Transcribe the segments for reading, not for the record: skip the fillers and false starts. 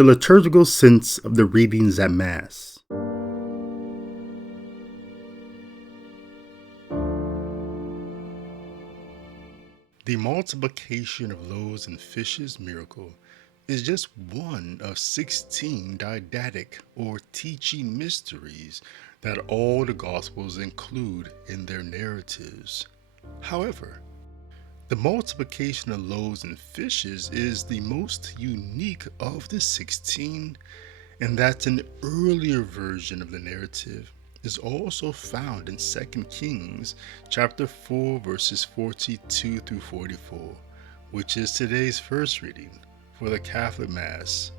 The liturgical sense of the readings at Mass. The multiplication of loaves and fishes miracle is just one of 16 didactic or teaching mysteries that all the Gospels include in their narratives. However, the multiplication of loaves and fishes is the most unique of the 16, and that an earlier version of the narrative is also found in 2 Kings chapter 4 verses 42 through 44, which is today's first reading for the Catholic Mass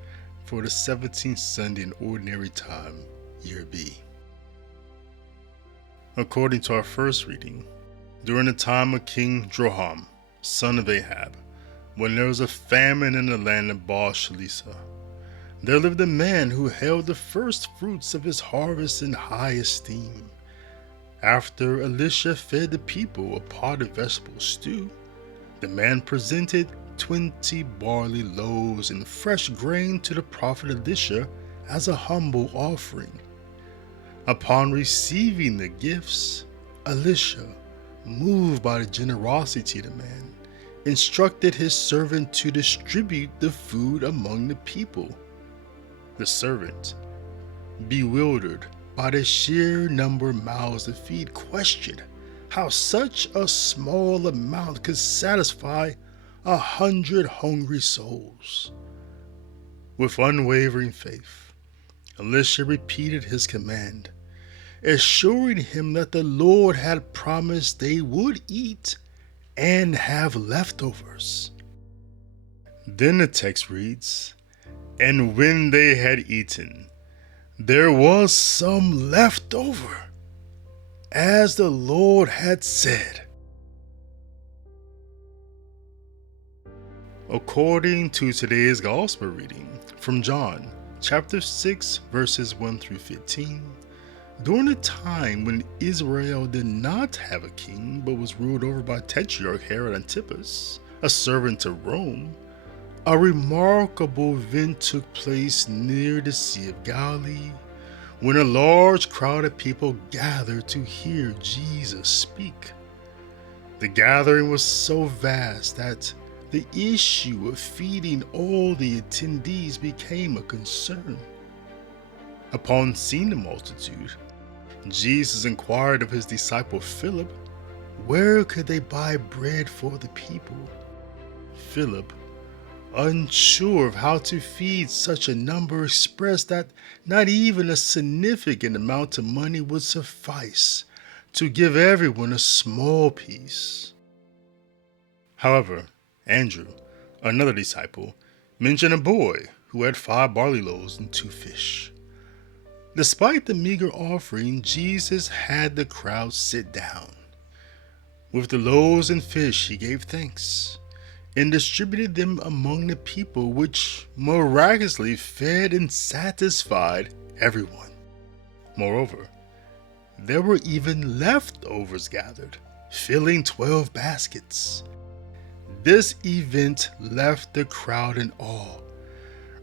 for the 17th Sunday in Ordinary Time, Year B. According to our first reading, during the time of King Joram, son of Ahab, when there was a famine in the land of Baal-Shalisa, there lived a man who held the first fruits of his harvest in high esteem. After Elisha fed the people a pot of vegetable stew, the man presented 20 barley loaves and fresh grain to the prophet Elisha as a humble offering. Upon receiving the gifts, Elisha, moved by the generosity of the man, instructed his servant to distribute the food among the people. The servant, bewildered by the sheer number of mouths to feed, questioned how such a small amount could satisfy 100 hungry souls. With unwavering faith, Elisha repeated his command, assuring him that the Lord had promised they would eat and have leftovers. Then the text reads, "And when they had eaten, there was some left over, as the Lord had said." According to today's Gospel reading from John, chapter 6, verses 1 through 15, during a time when Israel did not have a king but was ruled over by Tetrarch Herod Antipas, a servant of Rome, a remarkable event took place near the Sea of Galilee when a large crowd of people gathered to hear Jesus speak. The gathering was so vast that the issue of feeding all the attendees became a concern. Upon seeing the multitude, Jesus inquired of his disciple Philip, where could they buy bread for the people? Philip, unsure of how to feed such a number, expressed that not even a significant amount of money would suffice to give everyone a small piece. However, Andrew, another disciple, mentioned a boy who had 5 barley loaves and 2 fish. Despite the meager offering, Jesus had the crowd sit down. With the loaves and fish, he gave thanks and distributed them among the people, which miraculously fed and satisfied everyone. Moreover, there were even leftovers gathered, filling 12 baskets. This event left the crowd in awe,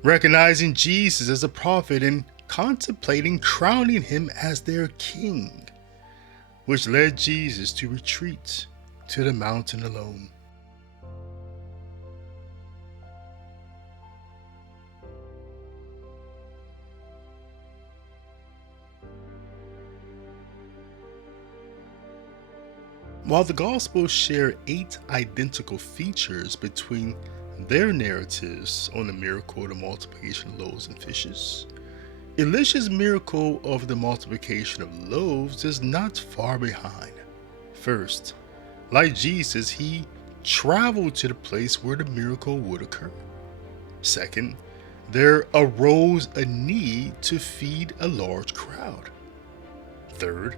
recognizing Jesus as a prophet and contemplating crowning him as their king, which led Jesus to retreat to the mountain alone. While the Gospels share 8 identical features between their narratives on the miracle of the multiplication of loaves and fishes, Elisha's miracle of the multiplication of loaves is not far behind. First, like Jesus, he traveled to the place where the miracle would occur. Second, there arose a need to feed a large crowd. Third,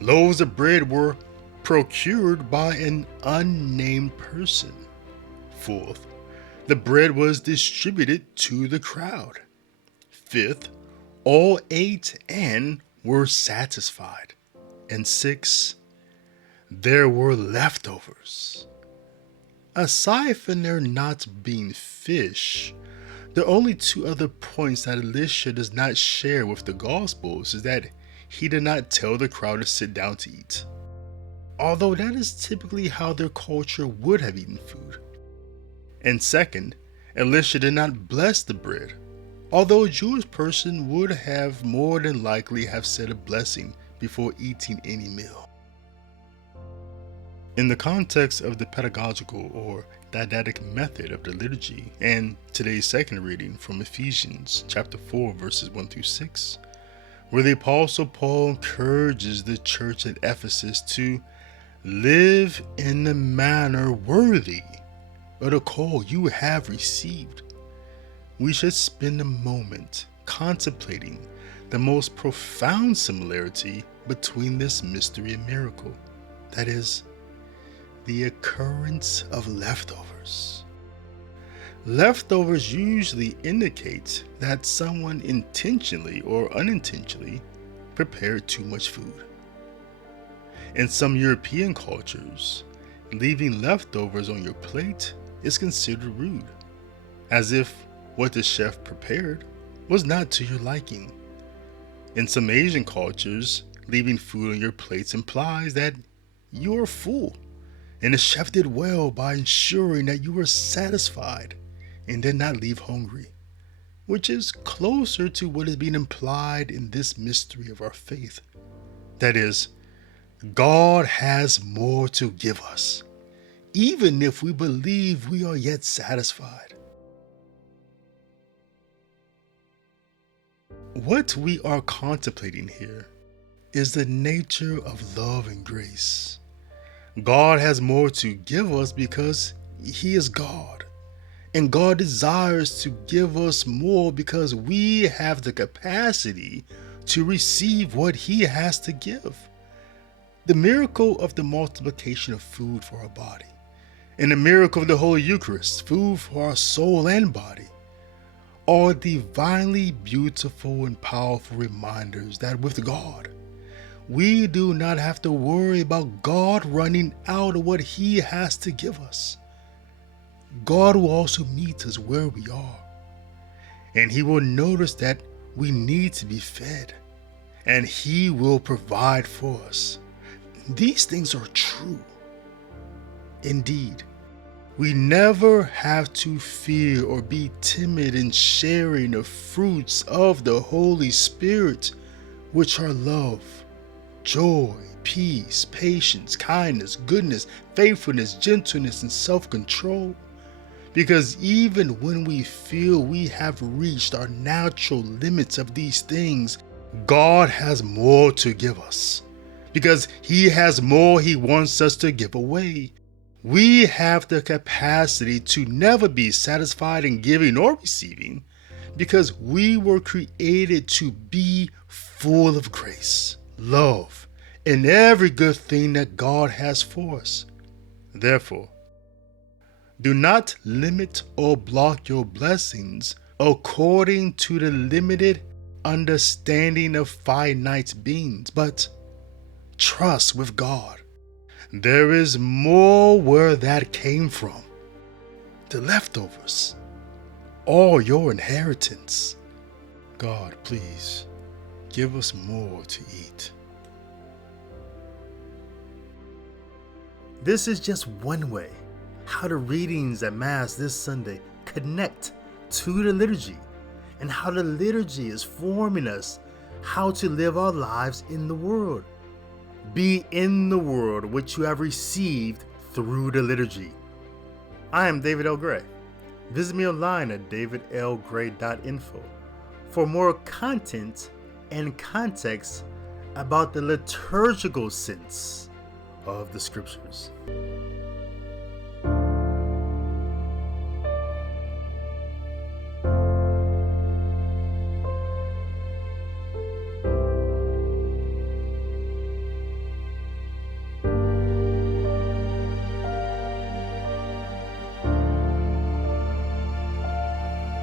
loaves of bread were procured by an unnamed person. Fourth, the bread was distributed to the crowd. Fifth, all ate and were satisfied. And 6, there were leftovers. Aside from there not being fish, The only two other points that Elisha does not share with the Gospels is that he did not tell the crowd to sit down to eat, although that is typically how their culture would have eaten food. And second, Elisha did not bless the bread, although a Jewish person would have more than likely have said a blessing before eating any meal. In the context of the pedagogical or didactic method of the liturgy and today's second reading from Ephesians chapter 4 verses 1 through 6, where the Apostle Paul encourages the church at Ephesus to live in the manner worthy of the call you have received, we should spend a moment contemplating the most profound similarity between this mystery and miracle, that is, the occurrence of leftovers. Leftovers usually indicate that someone intentionally or unintentionally prepared too much food. In some European cultures, leaving leftovers on your plate is considered rude, as if what the chef prepared was not to your liking. In some Asian cultures, leaving food on your plates implies that you are full, and the chef did well by ensuring that you were satisfied and did not leave hungry, which is closer to what is being implied in this mystery of our faith. That is, God has more to give us, even if we believe we are yet satisfied. What we are contemplating here is the nature of love and grace. God has more to give us because He is God, and God desires to give us more because we have the capacity to receive what He has to give. The miracle of the multiplication of food for our body, and the miracle of the Holy Eucharist, food for our soul and body, are divinely beautiful and powerful reminders that with God, we do not have to worry about God running out of what He has to give us. God will also meet us where we are, and He will notice that we need to be fed, and He will provide for us. These things are true. Indeed, we never have to fear or be timid in sharing the fruits of the Holy Spirit, which are love, joy, peace, patience, kindness, goodness, faithfulness, gentleness, and self-control. Because even when we feel we have reached our natural limits of these things, God has more to give us. Because He has more He wants us to give away. We have the capacity to never be satisfied in giving or receiving because we were created to be full of grace, love, and every good thing that God has for us. Therefore, do not limit or block your blessings according to the limited understanding of finite beings, but trust with God. There is more where that came from. The leftovers, all your inheritance. God, please, give us more to eat. This is just one way how the readings at Mass this Sunday connect to the liturgy and how the liturgy is forming us how to live our lives in the world. Be in the world which you have received through the liturgy. I am David L. Gray. Visit me online at davidlgray.info for more content and context about the liturgical sense of the Scriptures.